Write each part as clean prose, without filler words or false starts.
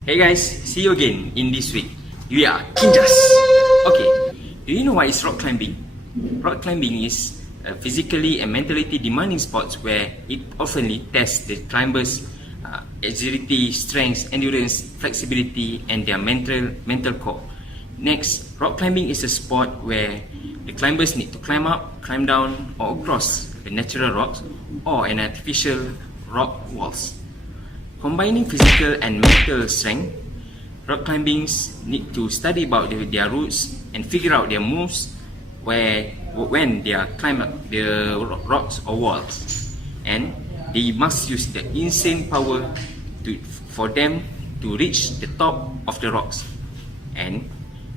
Hey guys, see you again in this week. We are Kinjaz. Okay, do you know what is rock climbing? Rock climbing is a physically and mentally demanding sport where it oftenly tests the climbers' agility, strength, endurance, flexibility, and their mental core. Next, rock climbing is a sport where the climbers need to climb up, climb down, or across the natural rocks or an artificial rock walls. Combining physical and mental strength, rock climbers need to study about their routes and figure out their moves when they are climb up the rocks or walls. And they must use the insane power for them to reach the top of the rocks. And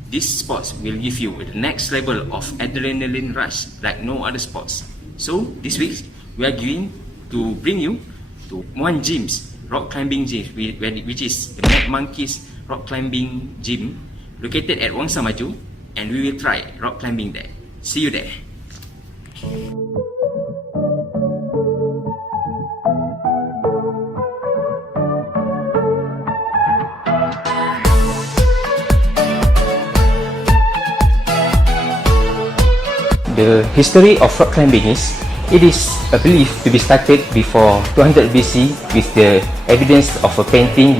these sports will give you the next level of adrenaline rush like no other sports. So this week we are going to bring you to one gym's rock climbing gym, which is the Madmonkeyz Rock Climbing Gym, located at Wangsa Maju, and we will try rock climbing there. See you there. The history of rock climbing is, it is believed to be started before 200 BC with the evidence of a painting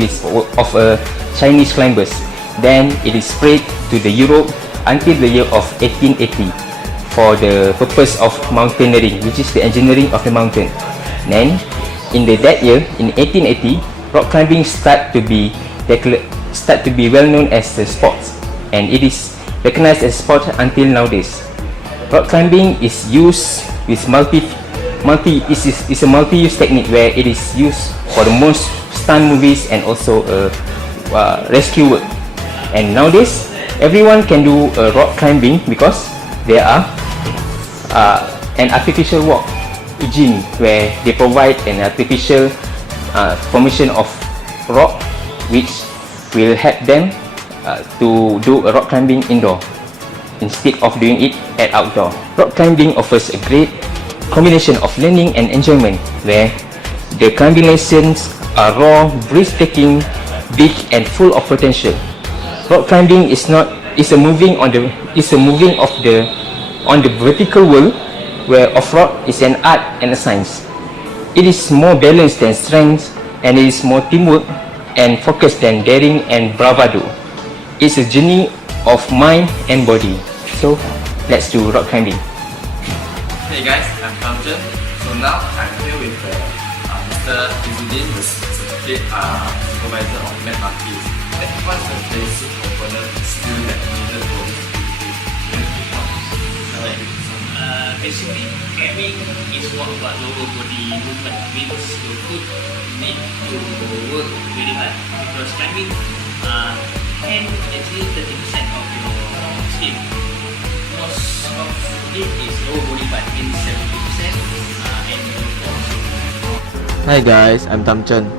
of a Chinese climbers. Then it is spread to the Europe until the year of 1880 for the purpose of mountaineering, which is the engineering of the mountain. Then in that year, in 1880, rock climbing start to be well known as a sport, and it is recognized as a sport until nowadays. Rock climbing is used with is a multi-use technique where it is used for the most stunt movies and also rescue work. And nowadays, everyone can do rock climbing because there are an artificial walk gym where they provide an artificial formation of rock which will help them to do a rock climbing indoor instead of doing it at outdoor. Rock climbing offers a great combination of learning and enjoyment where the climbing lessons are raw, breathtaking, big and full of potential. Rock climbing is a moving on the vertical world where off-rock is an art and a science. It is more balanced than strength, and it is more teamwork and focus than daring and bravado. It's a journey of mind and body. So let's do rock climbing. Hey guys, I'm Kinjaz. So now I'm here with Mr. Izudin, the certificate supervisor of Madmonkeyz. What's the basic component skill that needed for this activity? Basically, climbing is more about lower body movement, means your foot need to work very hard because climbing can actually 30% of your skill. Most of it is lower body part, means 70% and your core. Hi guys, I'm Tamchen.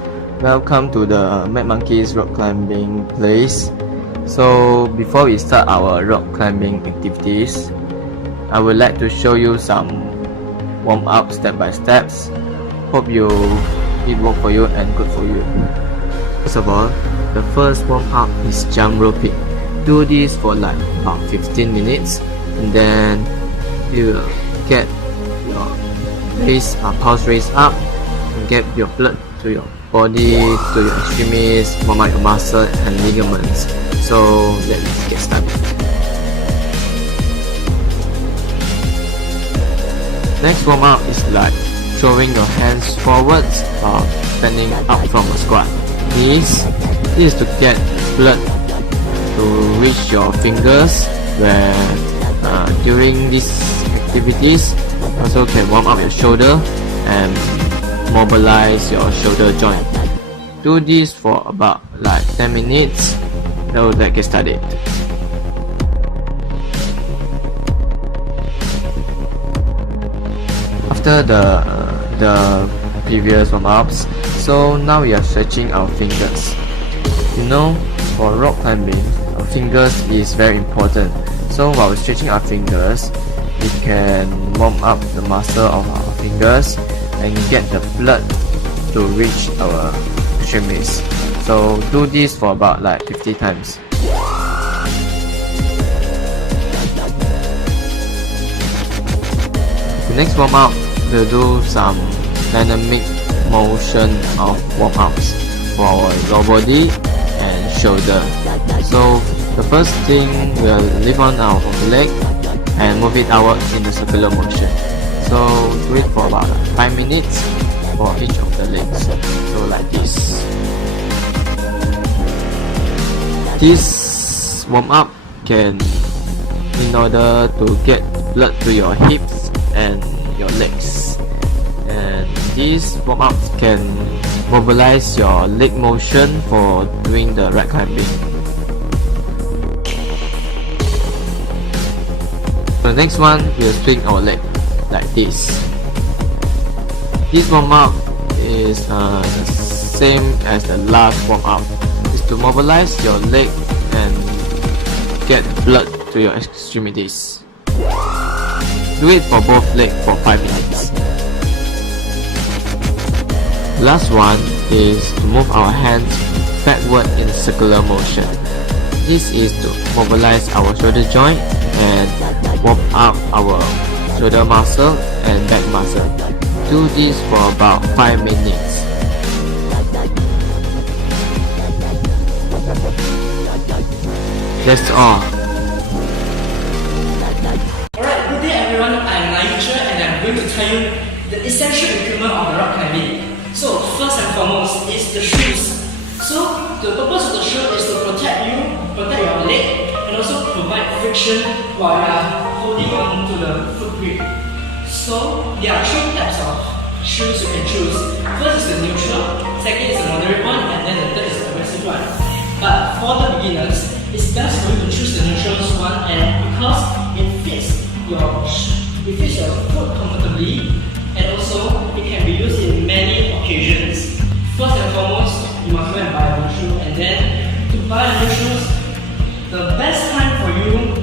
Welcome to the Madmonkeyz Rock Climbing place. So before we start our rock climbing activities, I would like to show you some warm up step by steps. Hope it work for you and good for you. First of all, the first warm up is jump roping. Do this for like about 15 minutes, and then you get your pulse raise up and get your blood to your body, to your extremities, warm up your muscle and ligaments. So let's get started. Next warm up is like throwing your hands forwards or standing up from a squat. This is to get blood to reach your fingers, where during these activities also can warm up your shoulder and mobilize your shoulder joint. Do this for about like 10 minutes. Now let's get started. After the previous warm-ups, so now we are stretching our fingers. You know, for rock climbing, our fingers is very important. So while we're stretching our fingers, we can warm up the muscle of our fingers and get the blood to reach our extremities. So do this for about like 50 times. The next warm up, we'll do some dynamic motion of warm ups for our lower body and shoulder. So the first thing, we'll lift on our leg and move it outwards in a circular motion. So do it for about 5 minutes for each of the legs. So like this. This warm up can, in order to get blood to your hips and your legs, and these warm ups can mobilize your leg motion for doing the rock climbing. The next one, we'll swing our leg like this. This warm up is the same as the last warm up. It's to mobilize your leg and get blood to your extremities. Do it for both legs for 5 minutes. Last one is to move our hands backward in circular motion. This is to mobilize our shoulder joint and warm up our shoulder muscle and back muscle. Do this for about 5 minutes. That's all. Alright, good day everyone, I'm Malaysia and I'm going to tell you the essential equipment of the rock climbing. So first and foremost is the shoes. So the purpose of the shoe is to protect your leg and also provide friction while you are holding on to the foot grip. So there are 2 types of shoes you can choose. First is the neutral, second is the moderate one, and then the third is the aggressive one. But for the beginners, it's best for you to choose the neutral one, and because it fits your foot comfortably, and also it can be used in many occasions. First and foremost, you must go and buy a new shoe, and then to buy new shoes, the best time for you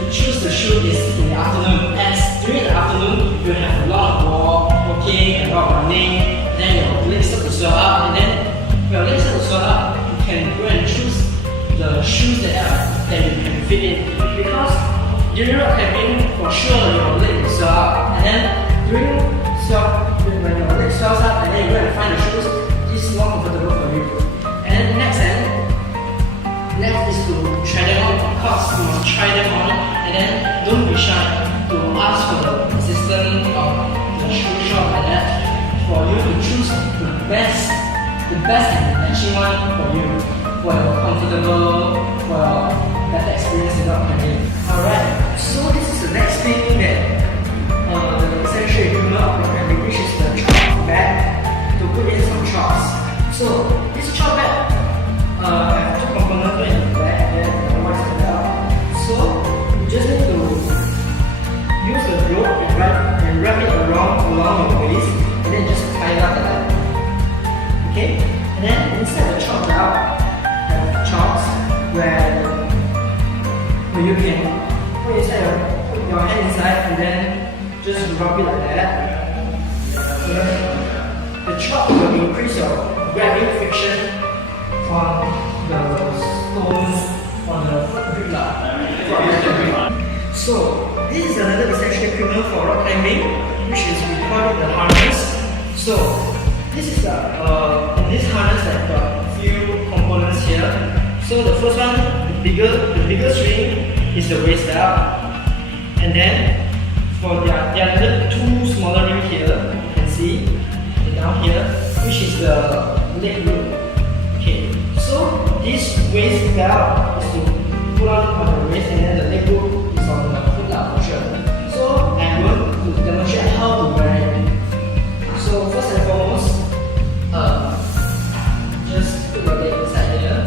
to choose the shoe is in the afternoon, as during the afternoon you have a lot of walking and a lot of running, and then your legs start to swell up, and then when your legs start to swell up, you can go and choose the shoes that you can fit in, because during rock climbing, for sure your leg will swell up, and then when your leg swells up and then you go and find the shoes, this is more comfortable for you. And next is to try them on. Of course, you must try them on, and then don't be shy to ask for the assistance of the shoe shop like that for you to choose the best and matching one for you, for your comfortable, for your better experience in rock climbing. Alright, so this is the next thing that the essential equipment of rock climbing, which is the chalk bag to put in some chalks. So this chalk bag have 2 components in the bag, and then one is the belt. So you just need to use the rope and wrap it along your waist, and then just tie it up like that. Okay? And then inside the chalk belt have chalks where you can put your hand inside and then just rub it like that. The chalk will increase your grabbing friction from the stones on the foot grip. So this is another essential equipment for rock climbing, which is we call it the harness. So this is in this harness there are a few components here. So the first one, the bigger string is the waist belt, and then for there are another 2 smaller rings here. You can see down here, which is the leg loop. Okay, so this waist belt is to put on the waist, and then the leg loop is on the foot portion. So I'm going to demonstrate how to wear it. So first and foremost, just put your leg inside here.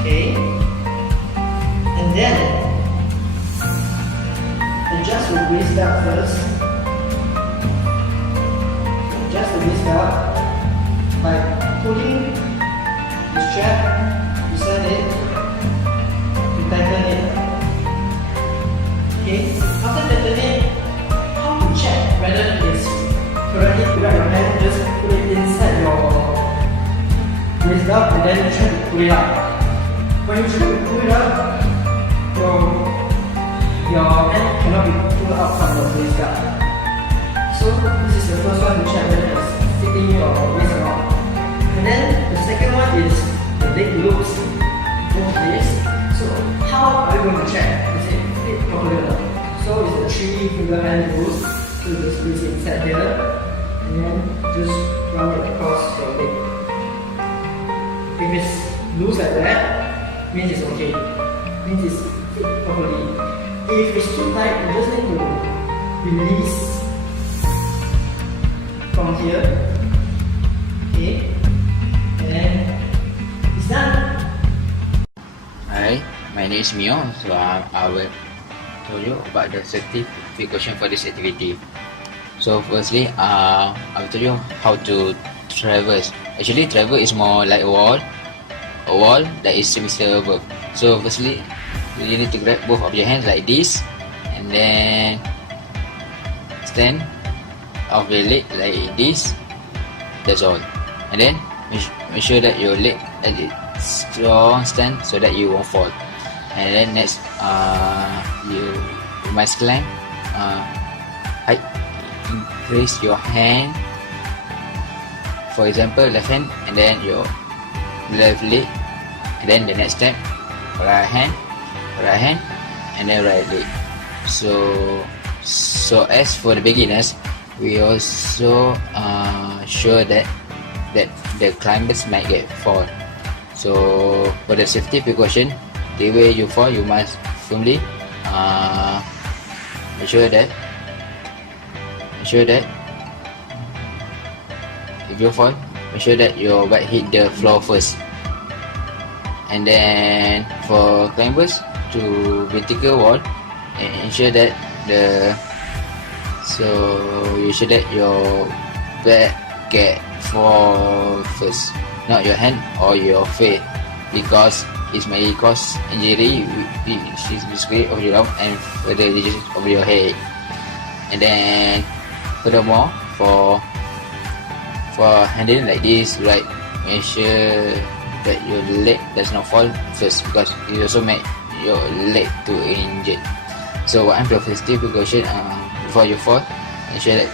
Okay, and then adjust the waist belt first. Adjust the waist belt by pulling the strap beside it to tighten it. your hand, just put it inside your waist belt and then try to pull it up. When you try to pull it up, your hand cannot be pulled out from the waist belt. So this is the first one to check whether it's fitting your waist or not. And then the second one is the leg loops, both ways. So how are you going to check? Is it fit properly or not? So it's a 3-finger hand rules. So you just place it inside here and then just run it across your leg. If it's loose like that, means it's okay. Means it's fit properly. If it's too tight, you just need to release from here. Okay. And it's done. Hi, my name is Mio. So I will tell you about the safety precaution for this activity. So firstly, I will tell you how to traverse. Actually, traverse is more like a wall that is semicircular above. So firstly, you need to grab both of your hands like this, and then stand off your leg like this. That's all. And then make sure that your leg has a strong stand so that you won't fall. And then next, you must climb. Increase your hand. For example, left hand, and then your left leg. And then the next step, right hand, and then right leg. So as for the beginners, we also sure that the climbers might get fall. So for the safety precaution, the way you fall, you must firmly make sure that if you fall, make sure that your butt hit the floor first. And then for climbers to vertical wall, ensure that your back get fall first, not your hand or your face, because it may cause injury, which is basically of your arm and further disease of your head. And then furthermore, for handling like this, right, make sure that your leg does not fall first, because it also make your leg to injured. So what I'm the safety precaution before you fall, ensure that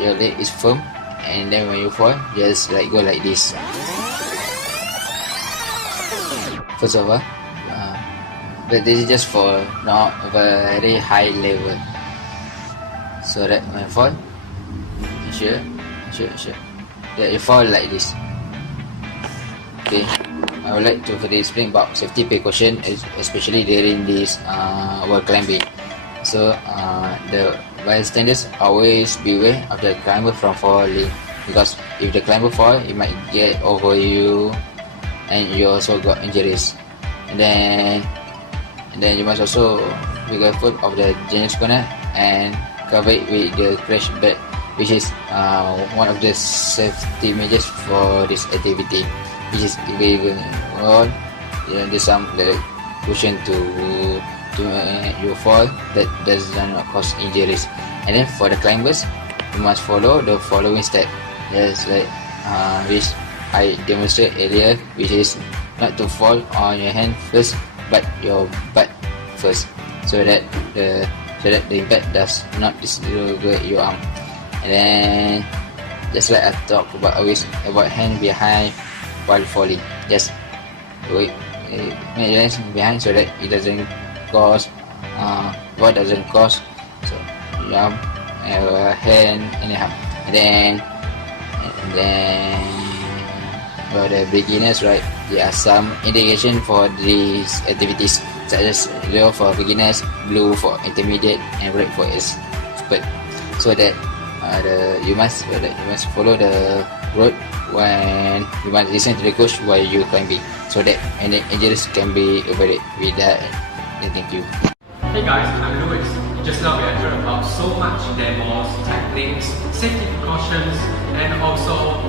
your leg is firm, and then when you fall, just like go like this. First of all, but this is just for not very high level, so that when you fall, sure that you fall like this. Okay, I would like to further explain about safety precaution, especially during this wall climbing. So the bystanders always beware of the climber from falling, because if the climber fall, it might get over you and you also got injuries. And then you must also be careful of the dangerous corner and cover it with the crash bed, which is one of the safety measures for this activity, which is illegal. There's some cushion to you fall that does not cause injuries. And then for the climbers, you must follow the following step, just like which I demonstrated earlier, which is not to fall on your hand first, but your butt first, so that the impact does not dislocate your arm. And then just like I talked about always about hand behind while falling, just make your hands behind so that it doesn't cause so your hand anyhow. And then for the beginners, right, there are some indication for these activities, such as yellow for beginners, blue for intermediate, and red for expert. So that you must follow the road when you must listen to the coach while you climbing, so that any injuries can be avoided. With that, thank you. Hey guys, I'm Louis. Just now we have heard about so much demos, techniques, safety precautions, and also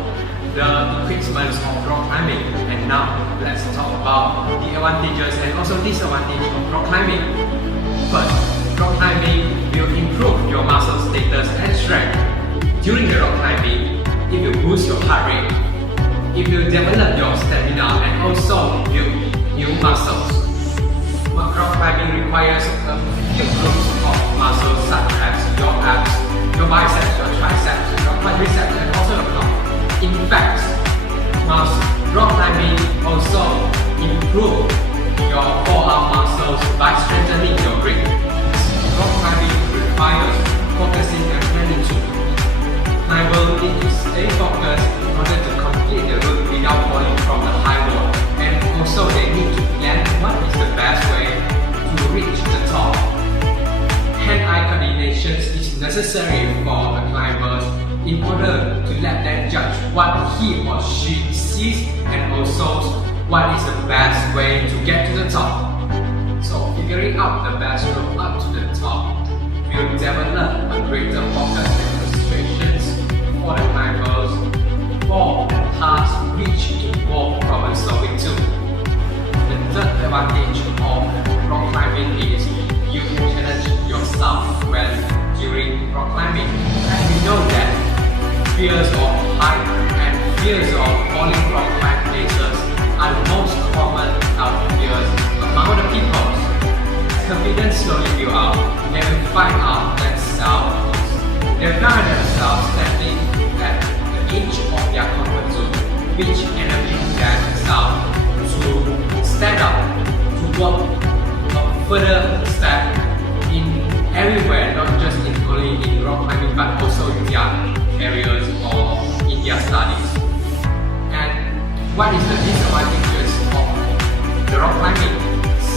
the equipment of rock climbing. And now let's talk about the advantages and also disadvantages of rock climbing. First, rock climbing will improve your muscle status and strength. During the rock climbing, it will boost your heart rate. It will develop your stamina and also build new muscles. Rock climbing requires a few groups of muscles such as your abs, your biceps, your triceps, your quadriceps, and also your core. In fact, rock climbing also improve your forearm muscles by strengthening your grip. Rock climbing requires focusing and planning too. Climbers need to stay focused in order to complete the route without falling from the high wall, and also they need to plan what is the best way to reach the top. Hand-eye coordination is necessary for the climbers in order to let them judge what he or she sees and also what is the best way to get to the top. So figuring out the best route up to the top will develop a greater focus and concentration for the climbers for the tasks which involve problem solving too. The third advantage of rock climbing is you challenge yourself well during rock climbing. And we know that fears of height and fears of falling from high places are the most common fears among the people. Confidence slowly build up, they will find out themselves. They find themselves standing at the edge of their comfort zone, which enables themselves to stand up, to walk a further step in everywhere, not just only in rock climbing but also in their areas or in their studies. And what is the disadvantages of the rock climbing?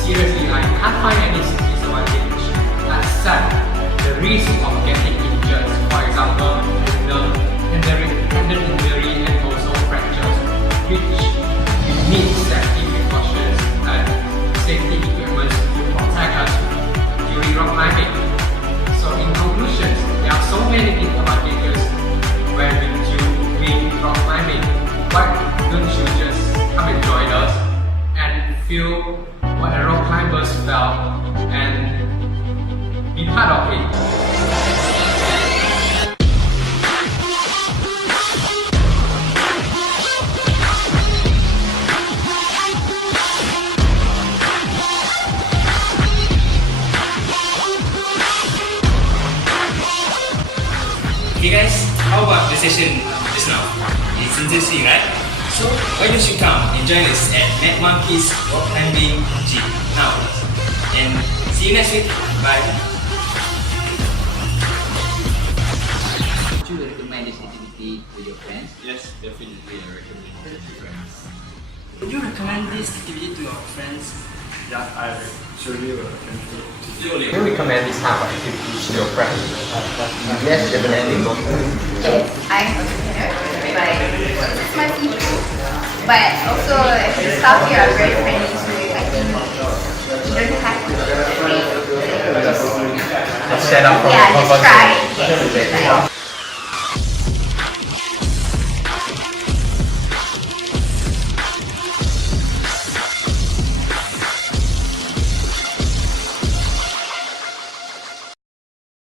Seriously, I can't find any disadvantage except the risk of getting injured. For example, tendon injury and also fractures, which we need safety precautions and safety equipment to protect us during rock climbing. So in conclusion, there are so many disadvantages when doing rock climbing. Why don't you just come and join us and feel what the rock climbers felt and be part of it. Okay guys, how about the session just now? It's interesting, right? So why don't you come and join us at Madmonkeyz Rock Climbing Gym now? And see you next week. Bye. Would you recommend this activity to your friends? Yes, definitely I recommend it to friends. Would you recommend this activity to your friends? Yeah, I surely will recommend it. Do you recommend this type of activities to your friends? Yes, definitely. Yes, I'm a beginner, but this is my people. But also, the staff here are very friendly, so I think you don't have to be afraid. Stand up from Yeah, the just comfort try. zone.